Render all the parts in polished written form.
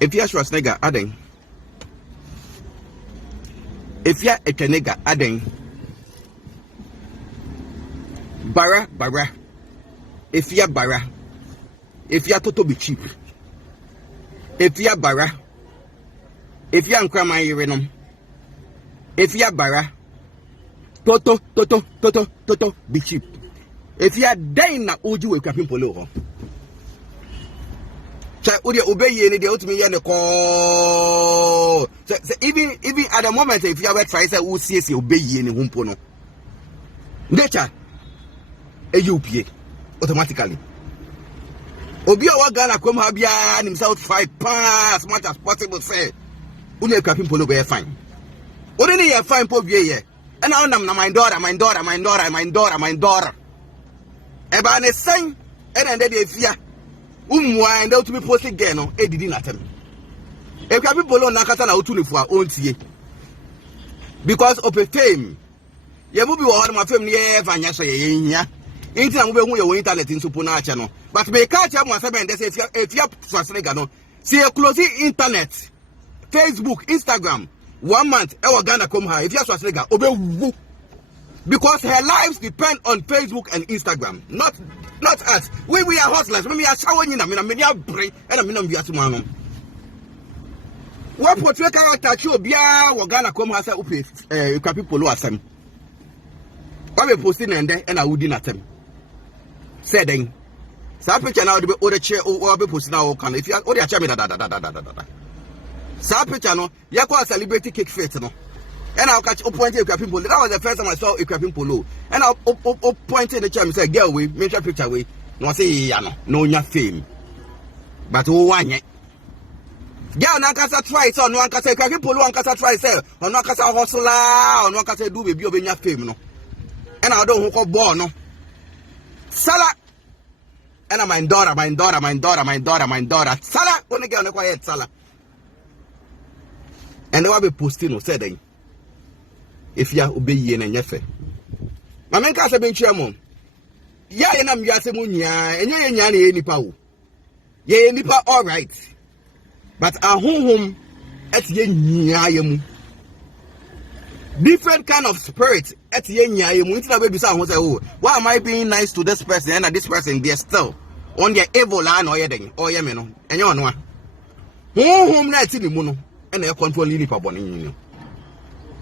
If you are Schwarzenegger, adding. If you are a Kenega, adding. Bara. If you are Bara. If you are Toto be cheap. If you are Bara. If you are Nkrama Yerenom. If you are Bara. Toto be cheap. If you are dying na Uju we Akuapem Poloo. Udi obey any the ultimate and call. Even at the moment, if you have tried to see obey any humpono. Nature a UPA automatically. Obia Wagana come Habia and himself fight as much as possible. Say, Uni Akuapem Poloo be fine. Only a fine poor year. And now I'm my daughter. Ebane sang and then they fear. And out to be posted again, no, did not tell me. If Poloo Nakata na utuni for own tea. Because of a fame, you will be one of my family, Vanyasa, Internet your internet in Supuna channel. But may catch up once again, they say if you have Schwarzenegger, see a closing internet, Facebook, Instagram, 1 month, our Ghana come high. If you have Schwarzenegger, obey. Because her lives depend on Facebook and Instagram, not us. We are hustlers. We are showing in a brain and a minimum Yasumano. What portray character show Bia or Ghana come has a Akuapem Poloo assem. What we posting and I would not them. Said then, some picture now the other chair or be posting now can if you are only a champion. Some picture no, you are celebrity cake fete no. And I'll catch up pointing Akuapem Poloo. That was the first time I saw Akuapem Poloo. And I'll point in the chair and say, "Girl, we make a picture away." No say, no, your fame. But who won it? Girl, Nankasa try so no Ankasa Akuapem Poloo Ankasa try say, or no Ankasa hustler, or no Ankasa do baby of your fame no. And I don't hook up born no. Sala. And I'm my daughter. Sala, when again, quiet Sala. And they will be posting no said then. If you obey ye and yefe. My man can't be chairman. Ya and I'm Yasemunia, and ye nipa. Ye nipa all right. But our home at ye nyamu. Different kind of spirit at ye nyamu. It's not baby sound say, oh, why am I being nice to this person and this person they're still on their evil line or yeding or yemeno. And you know. Home night in the mono and they're controlling nipa boning.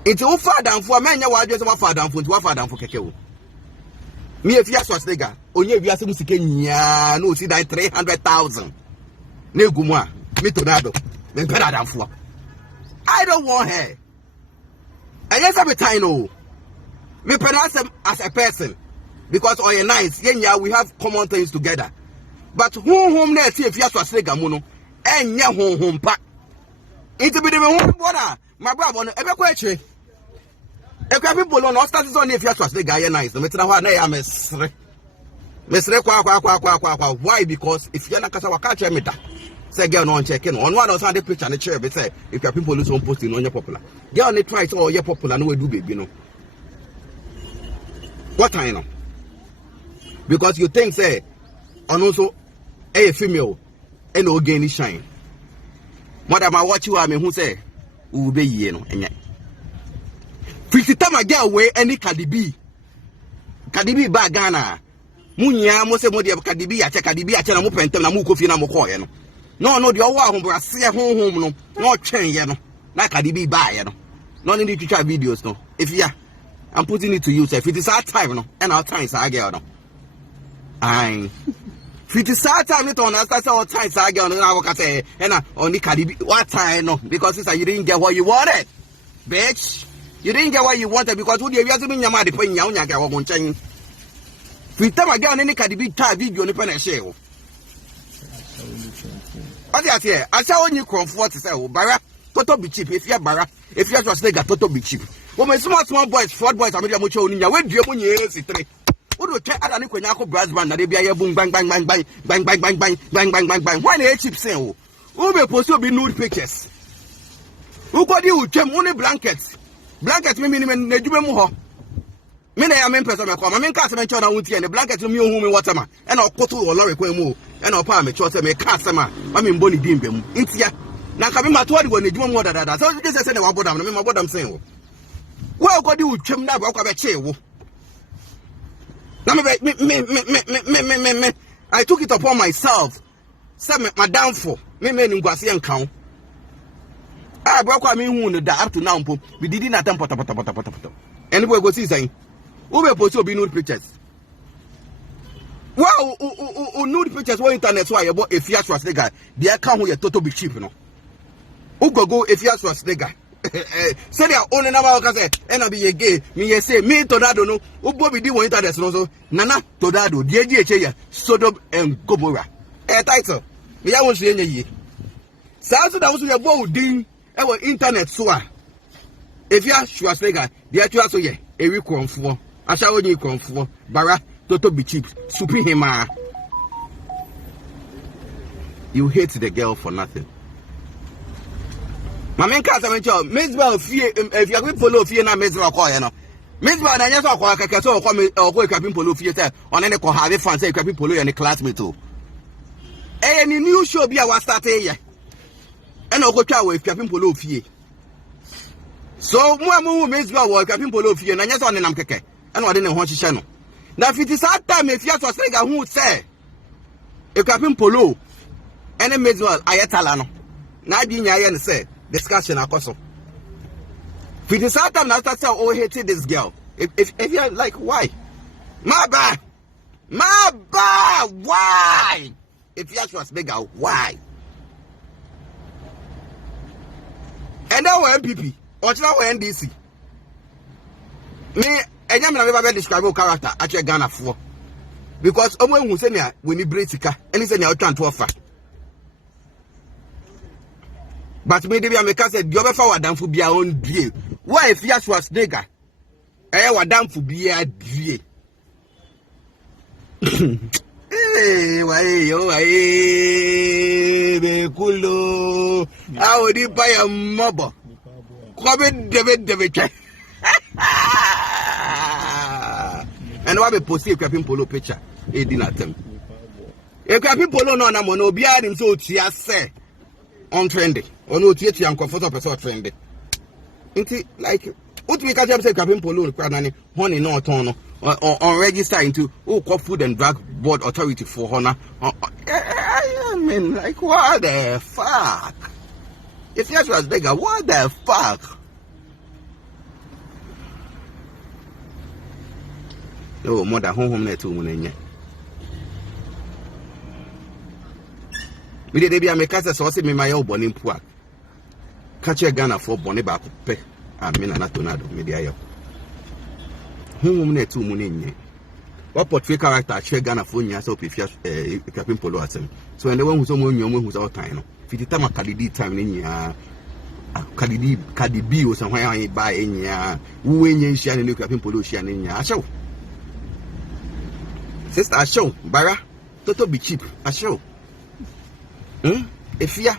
It's all far down for a man. You are just one far down for Kekeo. Me, if you are Schwarzenegger, only if you are some Sikenya, no, see that 300,000. Ne Guma, me tornado, then better than for. I don't want her. I just have a time, me pronounce them as a person because on your nights, yeah, we have common things together. But home there, see if you are Schwarzenegger, mono, and ya home pack. It's a bit of a home water. My brother, ever question. Akuapem Poloo no start on if you trust the guy nice. No matter what I am mesre kwa. Why? Because if you na kasa waka che meta. Say girl no check in. On one of the picture na chair be say if Akuapem Poloo so posting no popular. Girl ne try so you popular no we do baby no. What I know? Because you think say on also a female and no gain shine. Madam I watch you am who say we be ye no enye. 50 time I get away any Cardi B ba Ghana. Munya mo se mo de Cardi B a che na mo pentem na mo kofi na mo koye no. No de owo ahombo ase honhom no. No twen ye no. Na Cardi B ba ye no. No need to try videos no. If ya I'm putting it to you say if it is our time no and our time say girl no. Aye. 50 time it on us our time say girl no na work say and only Cardi B what time no because it's you didn't get what you wanted. Bitch. You didn't get what you wanted because who you have been yamadi paying Yaka or Monchang. We tell my girl any Cardi B type video on the pen share. What I say, I saw when you comfort to say, oh, Barra, Toto be cheap. If you are Barra, if you are just like a Toto be cheap. Oh, my small boys, 4 boys, I'm much only. Where do you want you see 3? What do you check out? I think when you brass band, they be a boom, bang. Why they cheap say, oh, who be supposed to be nude pictures? Who got you? Only blankets. Blanket me minimum ne djube mu ho me na ya me person me kwa ma me nka se me ncho na wuti and blanket me hu me water ma e na okoto wo lorry kwa mu e na opa me cho se me ka se ma me mboni dimbe mu ntia na ka me mato de woni dwuma mo dada so just say na wabodam no me mabodam sen wo go di utwem na ba kwa be che wo na me I took it upon myself say my downfall me ngwase enkan ah bro kwa me hu no da up to now mpo we did not attempt pota anybody go see saying who be post obi nude pictures wow nude pictures on internet so you bought a Afia Schwar the account who you total be cheap no who go Afia Schwar say they are only number ka say and be ye gay me say me tornado no who be di on internet no so nana tornado die eche Sodom and Gomorrah title me ya won so yenye yi sa so da wo so ye bo din e wo internet so a Afia Schwar the actual so ye ewi kronfo asha onyi kronfo bara toto be cheap supi hima. You hate the girl for nothing. My main cast I mention Mezbel fie if you are Poloo fie na Mezbel call you know Mezbel na nyeso akwa keke so ko me ko Akuapem Poloo fie say on any ko have fun say Akuapem Poloo and classmate o any new show be our start here and o go twa we Akuapem Poloo fie so mu Mezbel wo Akuapem Poloo fie na nyeso on nam keke and o de ne ho hihye no na fiti sa time Afia Schwar hu say Akuapem Poloo and Mezbel ayetala no na di nya ye ne say discussion akoso fiti sa time na start say oh hated this girl if you're like why my bad why if Afia Schwar why and then we MPP or we NDC me enyam na me describe your character actually Ghana for because omo hu say na we ni breatika any say na o twan to offer but me dey make say the obefa wadamfo bia on due why if Afia Schwar wadamfo bia due why be Poloo how di buy a mobo come David and why be post Akuapem Poloo picture e di na tem Akuapem Poloo no na mo no bia dim so tia say on trendy or no tia uncomfortable person trendy into like what we can say Akuapem Poloo kwanani honey no turn on register into food and drug board authority for honor I mean like what the fuck if Afia Schwar what the fuck no more than home net to munenye we dey be make us so say me my oboni mpu a catch Ghana for boni ba pe amina na tornado me dey ayo home net to munenye what portray character share Ghana for nya so Afia Akuapem Poloo asem so and the one who so mo who so time no fiti time akadidi time ni nya kadibi o so hwan an ba enya wo enya nhia ne Akuapem Poloo hia ne nya asho sister asho bara toto be cheap asho Afia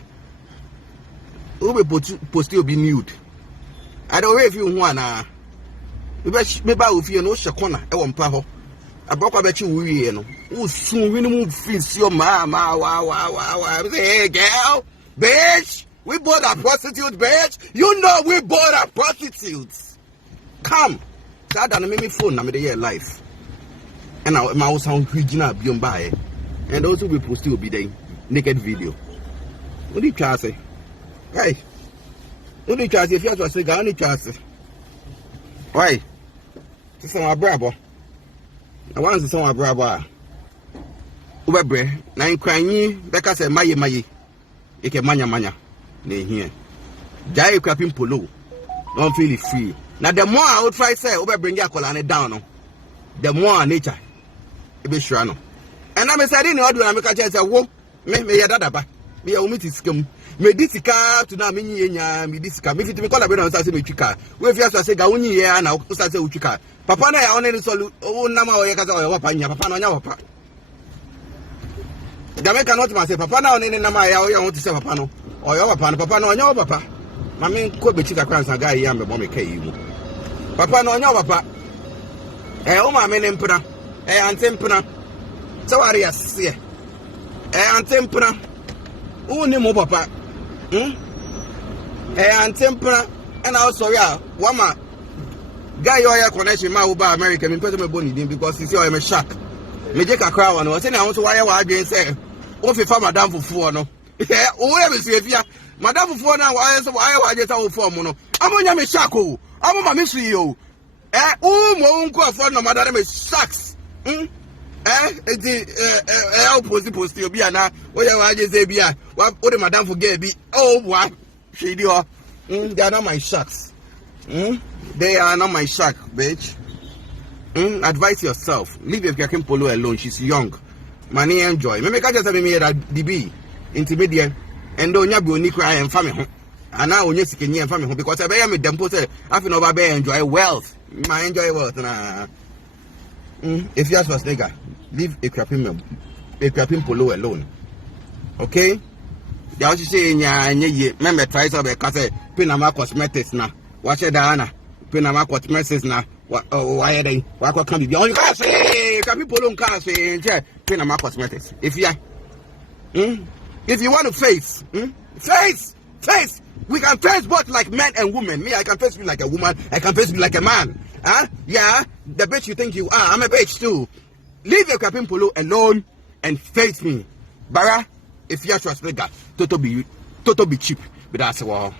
we post you be nude I don't know if you want na me ba ofie no hye corner e wo mpa ho abakwa be chi wuwie no wo sun wi no mu fees your ma wow say hey girl bitch we bought a prostitute bitch you know we bought a prostitute come that and me phone na me dey life and now my sound original biom bae and also we post you be there naked video what do you try say hey what do you try say if you just say ga only try say why this my brabo I want to say my brabo ubebre na nkwanyi beka say maye ike manya na here jai Akuapem Poloo don't feel free now the more I would try say ubebring your collar down no the more nature e be sure no and I say ni odu na me ka say wo me ya dada ba me ya umiti sikam me disika to na me nyenya me disika me fit me call abena say me twika we Afia Schwar say ga wonyi ye na o say utwika papa na ya one ni solu o na ma o ye ka say o papa nya papa na onya papa Jamaica not ma say papa na one ni na ma ya o ye won to say papa no o ye papa no papa na onya papa ma me ko be chika kransa ga ya me bo me kai mu papa na onya papa o ma me ne mpra antempna so are ya se antempna uni mo papa And temper, and also, yeah, one man. Guy, your connection, my Uber American, in person, because you see, I'm a shark. Me take a crowd and was saying, I want to wire what I say. What if Madame for 4 no? Yeah, whoever say, if you Madame for 4 now, I just out for mono. I'm on your shako. I'm on my mystery, you. My uncle for no matter me sharks. I'll post you be now. Whatever I just say, be what the Madame for gay be. Oh, what? She do. They are not my sharks. They are not my shark, bitch. Advise yourself. Leave your Poloo alone. She's young. Money enjoy. Me make just have me that DB intermediate and don't you be cry and family. And now when you see and family because I be me them put I feel no be enjoy wealth. My enjoy wealth nah. If you ask for nigga, leave Akuapem Poloo alone. Okay? They also say nya remember try so be cause Pinama cosmetics na. Watch it Diana. Pinama cosmetics na. Why they? Why can't be? You can't say. People don't can't say. Pinama cosmetics. If you want to face, face. We can face both like men and women. Me, I can face me like a woman. I can face me like a man. Yeah, the bitch you think you are. I'm a bitch too. Leave your Akuapem Poloo alone and face me. Bara, if you trust me, that Toto be cheap. But that's all.